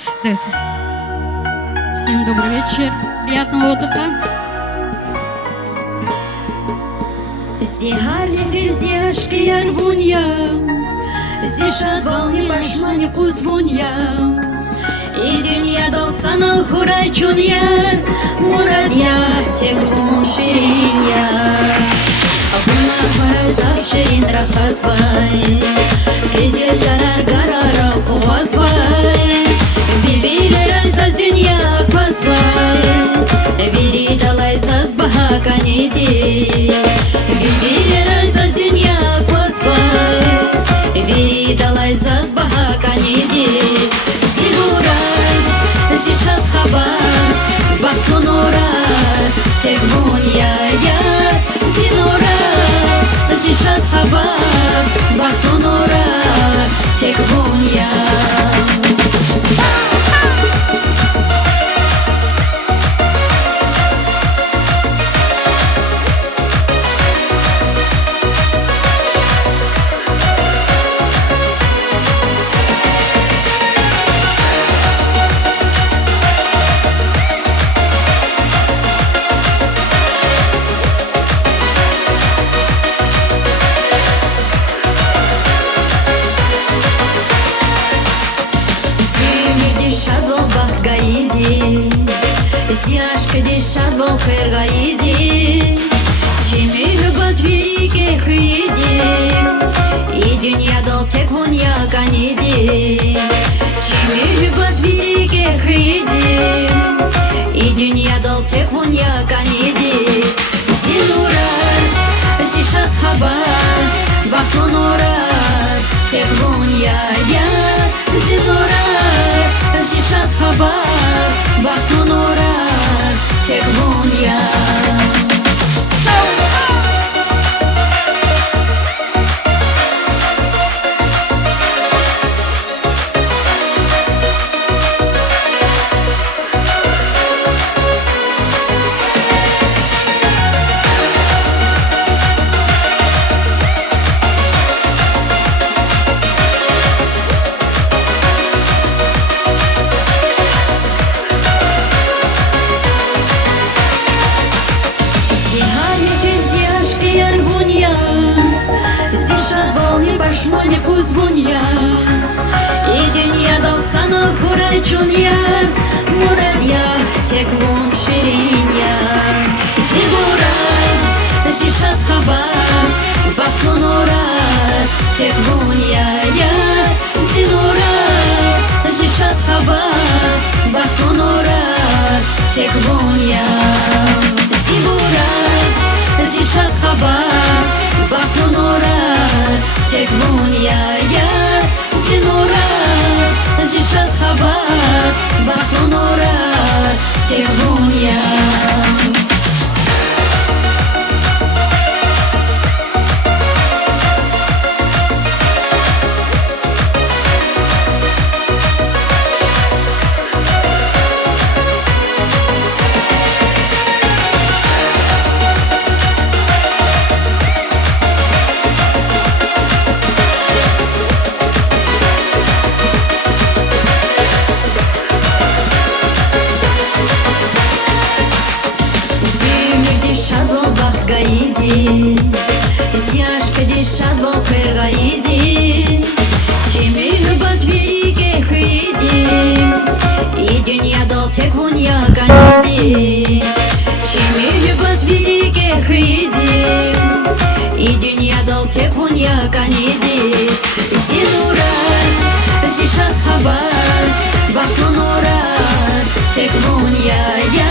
Да. Всем добрый вечер, приятного отдыха. Sie harli fizieşki yer vunya, zişad valni başmani kuz vunya. I dünya dalsan al huray çun yer, murad ya tek vun şirin ya. Vuna para zav şirin rafaz vay, kezel carar garar al kuvaz vay. Bibiler azaz dünya kuvaz vay, viri dalay zaz baha kanidi. Bibiler azaz dünya kuvaz vay, viri dalay zaz baha kanidi. Zigurat, zişat habar, baktun orar, tek bunya ya. Zigurat, zişat habar, baktun orar, tek bunya. Зяшка дешат волкер гаиди, чими хыбат вериге хыиди, и дюня дал тек вон я ганиди. Чими хыбат вериге хыиди, и дюня дал тек вон я ганиди. Зинурар, зишат хабар, бахтун урар, тек вон я. Зинурар, зишат хабар, бахтун урар, tek bunya. Başmani kuz bunya, i dünya dalsan al huray çun yer, murad ya tek vun şirin ya. Zigurat, zişat habar, baktun orar, tek bunya ya. Zigurat, zişat habar, baktun orar, tek bunya. Zigurat, zişat habar, baktun orar, tek bunya ya. Zinurat, zişat habar, baktun orar, tek bunya. Зяшка дешат волкер гаиди, чими хыбат вериге хыиди, и дюня дал тек вун я ганиди. Чими хыбат вериге хыиди, и дюня дал тек вун я ганиди. Зинурар, зишат хабар, бахтун урар, тек вун я.